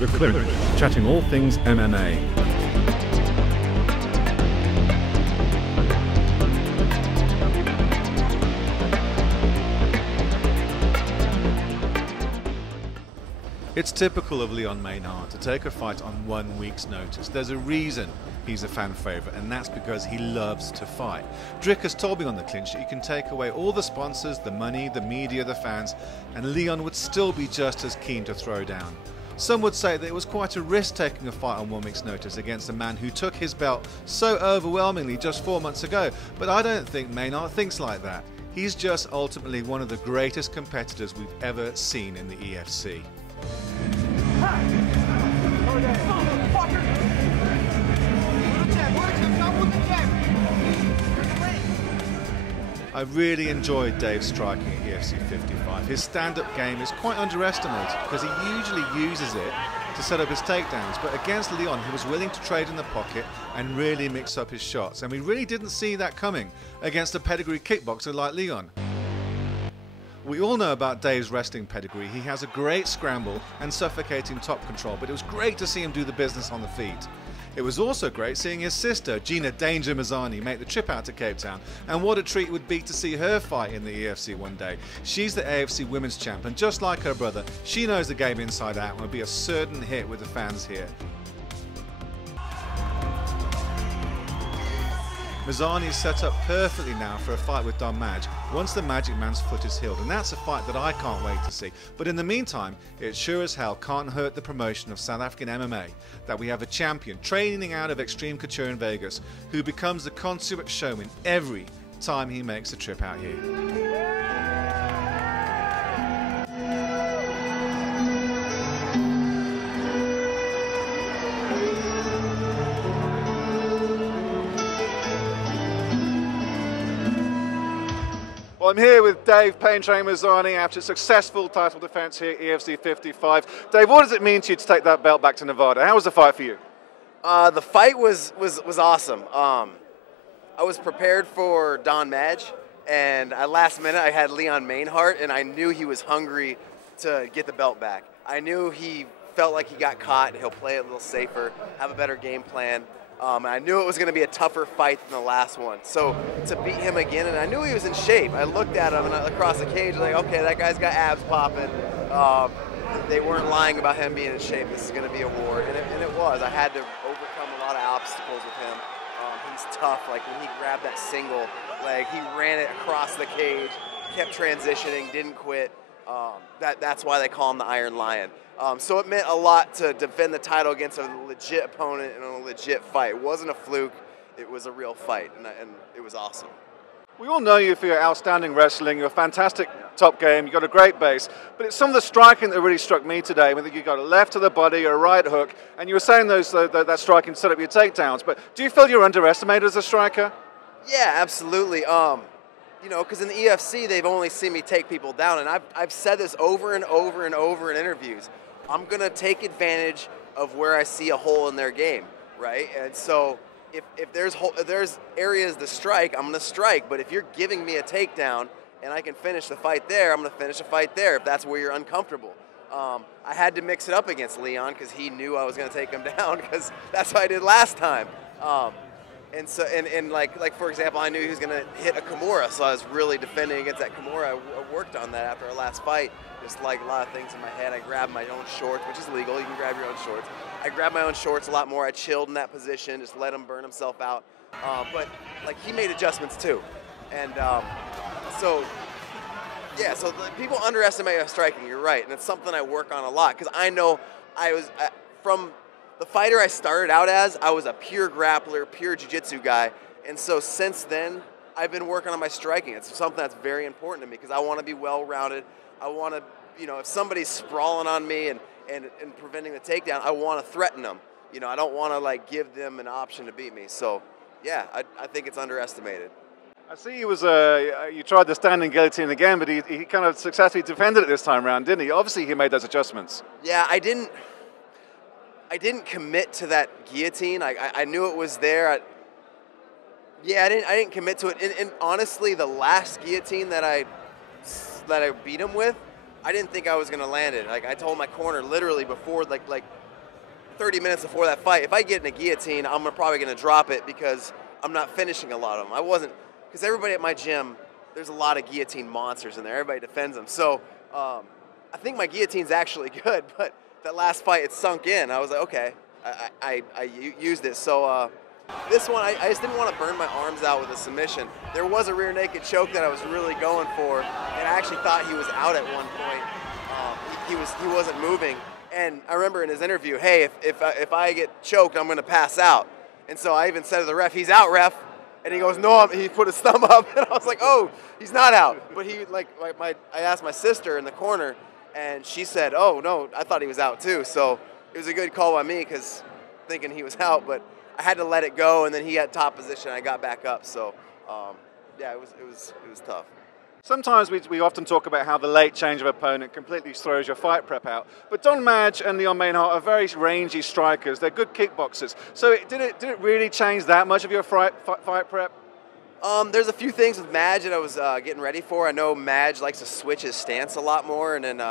with Clinch, chatting all things MMA. It's typical of Leon Mynhardt to take a fight on 1 week's notice. There's a reason he's a fan favourite, and that's because he loves to fight. Drick has told me on the Clinch that you can take away all the sponsors, the money, the media, the fans, and Leon would still be just as keen to throw down. Some would say that it was quite a risk taking a fight on 1 week's notice against a man who took his belt so overwhelmingly just 4 months ago, but I don't think Mynhardt thinks like that. He's just ultimately one of the greatest competitors we've ever seen in the EFC. I really enjoyed Dave striking at EFC 55. His stand-up game is quite underestimated because he usually uses it to set up his takedowns, but against Leon he was willing to trade in the pocket and really mix up his shots, and we really didn't see that coming against a pedigree kickboxer like Leon. We all know about Dave's wrestling pedigree. He has a great scramble and suffocating top control, but it was great to see him do the business on the feet. It was also great seeing his sister, Gina Danger Mazany, make the trip out to Cape Town, and what a treat it would be to see her fight in the EFC one day. She's the AFC Women's Champ, and just like her brother, she knows the game inside out and will be a certain hit with the fans here. Mazany is set up perfectly now for a fight with Don Madge once the Magic Man's foot is healed, and that's a fight that I can't wait to see. But in the meantime, it sure as hell can't hurt the promotion of South African MMA that we have a champion training out of Extreme Couture in Vegas who becomes the consummate showman every time he makes a trip out here. Well, I'm here with Dave Pain Train Mazany after a successful title defense here at EFC 55. Dave, what does it mean to you to take that belt back to Nevada? How was the fight for you? The fight was awesome. I was prepared for Don Madge, and at last minute I had Leon Mynhardt, and I knew he was hungry to get the belt back. I knew he felt like he got caught, and he'll play it a little safer, have a better game plan. And I knew it was going to be a tougher fight than the last one. So to beat him again, and I knew he was in shape. I looked at him and across the cage, like, okay, that guy's got abs popping. They weren't lying about him being in shape. This is going to be a war, and it was. I had to overcome a lot of obstacles with him. He's tough. Like when he grabbed that single leg, he ran it across the cage, kept transitioning, didn't quit. That's why they call him the Iron Lion. So it meant a lot to defend the title against a legit opponent in a legit fight. It wasn't a fluke, it was a real fight, and it was awesome. We all know you for your outstanding wrestling, your fantastic top game, you've got a great base, but it's some of the striking that really struck me today. I think you got a left to the body, a right hook, and you were saying that striking set up your takedowns, but do you feel you're underestimated as a striker? Yeah, absolutely. You know, because in the EFC, they've only seen me take people down, and I've said this over and over and over in interviews. I'm going to take advantage of where I see a hole in their game, right? And so if there's areas to strike, I'm going to strike. But if you're giving me a takedown and I can finish the fight there, I'm going to finish the fight there if that's where you're uncomfortable. I had to mix it up against Leon because he knew I was going to take him down because that's what I did last time. And so, like for example, I knew he was going to hit a Kimura, so I was really defending against that Kimura. I worked on that after our last fight. Just like a lot of things in my head, I grabbed my own shorts, which is legal. You can grab your own shorts. I grabbed my own shorts a lot more. I chilled in that position, just let him burn himself out. But like he made adjustments too, and so yeah. So people underestimate my striking. You're right, and it's something I work on a lot because I know from the fighter I started out as, I was a pure grappler, pure jiu-jitsu guy, and so since then, I've been working on my striking. It's something that's very important to me because I want to be well-rounded. I want to, you know, if somebody's sprawling on me and preventing the takedown, I want to threaten them. You know, I don't want to, like, give them an option to beat me. So, yeah, I think it's underestimated. I see you tried the standing guillotine again, but he kind of successfully defended it this time around, didn't he? Obviously, he made those adjustments. Yeah, I didn't commit to that guillotine. I knew it was there. I didn't commit to it. And honestly, the last guillotine that I beat him with, I didn't think I was going to land it. Like I told my corner literally before, like 30 minutes before that fight, if I get in a guillotine, I'm probably going to drop it because I'm not finishing a lot of them. I wasn't, because everybody at my gym, there's a lot of guillotine monsters in there. Everybody defends them. So I think my guillotine's actually good, but that last fight, it sunk in. I was like, okay, I used it. So this one, I just didn't want to burn my arms out with a submission. There was a rear naked choke that I was really going for, and I actually thought he was out at one point. He wasn't moving. And I remember in his interview, hey, if I get choked, I'm going to pass out. And so I even said to the ref, he's out, ref. And he goes, no, he put his thumb up. And I was like, oh, he's not out. But he, I asked my sister in the corner, and she said, oh, no, I thought he was out too. So it was a good call by me because thinking he was out. But I had to let it go, and then he had top position. I got back up. So, yeah, it was tough. Sometimes we often talk about how the late change of opponent completely throws your fight prep out. But Don Madge and Leon Mynhardt are very rangy strikers. They're good kickboxers. So did it really change that much of your fight prep? There's a few things with Madge that I was getting ready for. I know Madge likes to switch his stance a lot more, and then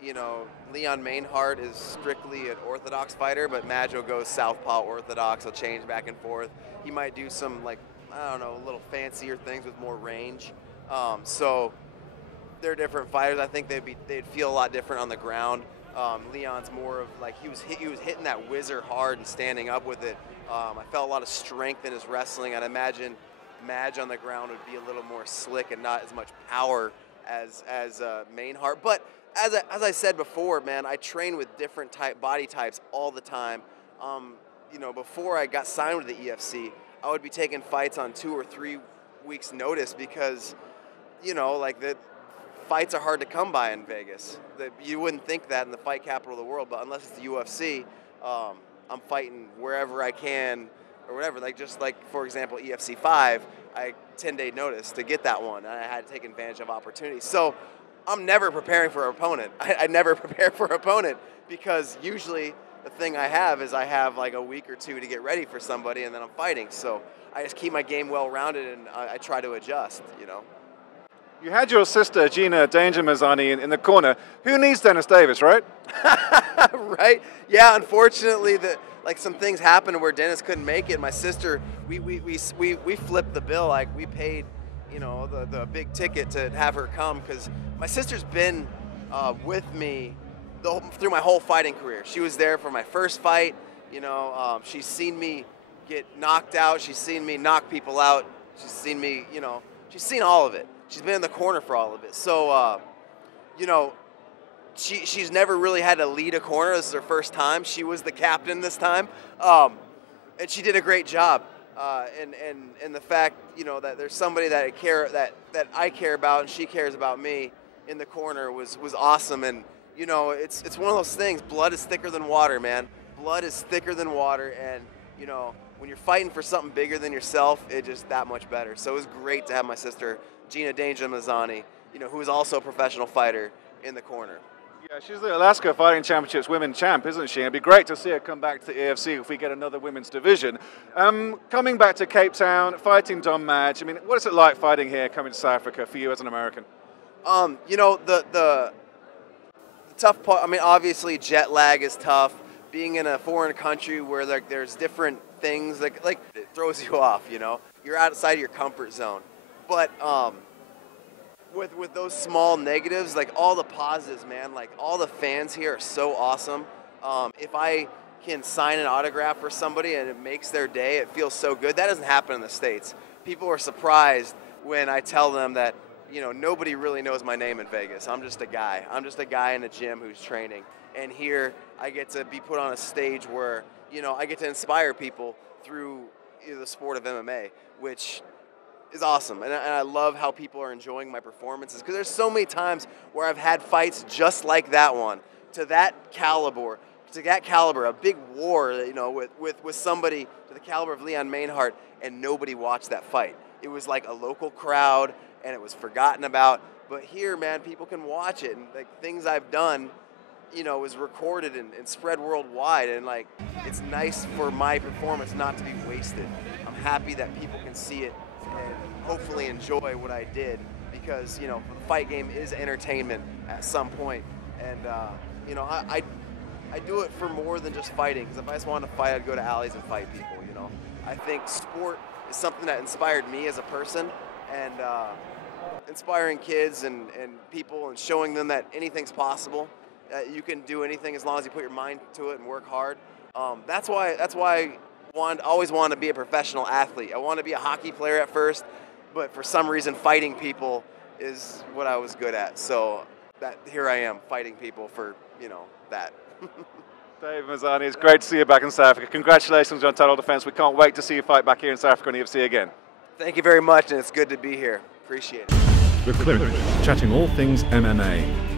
you know, Leon Mynhardt is strictly an orthodox fighter, but Madge will go southpaw orthodox. He'll change back and forth. He might do some, like, I don't know, little fancier things with more range. So they're different fighters. I think they'd feel a lot different on the ground. Leon's more of like he was hitting that whizzer hard and standing up with it. I felt a lot of strength in his wrestling. I'd imagine Madge on the ground would be a little more slick and not as much power as Mynhardt. But as I said before, man, I train with different body types all the time. You know, before I got signed with the EFC, I would be taking fights on 2 or 3 weeks' notice because, you know, like the fights are hard to come by in Vegas. You wouldn't think that in the fight capital of the world, but unless it's the UFC, I'm fighting wherever I can or whatever. Like just like, for example, EFC 5, I 10-day notice to get that one, and I had to take advantage of opportunities. So I'm never preparing for an opponent. I never prepare for an opponent because usually the thing I have is I have like a week or 2 to get ready for somebody, and then I'm fighting. So I just keep my game well-rounded, and I try to adjust, you know. You had your sister, Gina Danger Mazany, in the corner. Who needs Dennis Davis, right? Right? Yeah, unfortunately, some things happened where Dennis couldn't make it. My sister, we flipped the bill. Like, we paid, you know, the big ticket to have her come because my sister's been with me through my whole fighting career. She was there for my first fight. You know, she's seen me get knocked out. She's seen me knock people out. She's seen me, you know, she's seen all of it. She's been in the corner for all of it. So, you know, she's never really had to lead a corner. This is her first time. She was the captain this time. And she did a great job. And the fact, you know, that there's somebody that I care about and she cares about me in the corner was awesome. And, you know, it's one of those things. Blood is thicker than water, man. Blood is thicker than water. And, you know, when you're fighting for something bigger than yourself, it's just that much better. So it was great to have my sister, Gina Danger Mazany, you know, who is also a professional fighter, in the corner. Yeah, she's the Alaska Fighting Championships women's champ, isn't she? It'd be great to see her come back to the EFC if we get another women's division. Coming back to Cape Town, fighting Don Madge, I mean, what is it like fighting here, coming to South Africa for you as an American? You know, the tough part, I mean, obviously jet lag is tough. Being in a foreign country where there's different things, like it throws you off, you know? You're outside of your comfort zone. But with those small negatives, like all the positives, man, like all the fans here are so awesome. If I can sign an autograph for somebody and it makes their day, it feels so good. That doesn't happen in the States. People are surprised when I tell them that, you know, nobody really knows my name in Vegas. I'm just a guy. I'm just a guy in a gym who's training. And here I get to be put on a stage where, you know, I get to inspire people through the sport of MMA, which is awesome. And I love how people are enjoying my performances because there's so many times where I've had fights just like that one, to that caliber, a big war, you know, with somebody to the caliber of Leon Mynhardt, and nobody watched that fight. It was like a local crowd, and it was forgotten about. But here, man, people can watch it, and like things I've done, you know, is recorded and spread worldwide, and like it's nice for my performance not to be wasted. I'm happy that people can see it and hopefully enjoy what I did because, you know, the fight game is entertainment at some point. And, you know, I do it for more than just fighting, because if I just wanted to fight, I'd go to alleys and fight people, you know. I think sport is something that inspired me as a person, and inspiring kids and people and showing them that anything's possible. You can do anything as long as you put your mind to it and work hard. That's why I always wanted to be a professional athlete. I wanted to be a hockey player at first, but for some reason fighting people is what I was good at. So here I am fighting people for, you know, that. Dave Mazany, it's great to see you back in South Africa. Congratulations on title defense. We can't wait to see you fight back here in South Africa in EFC again. Thank you very much, and it's good to be here. Appreciate it. The Clinch, chatting all things MMA.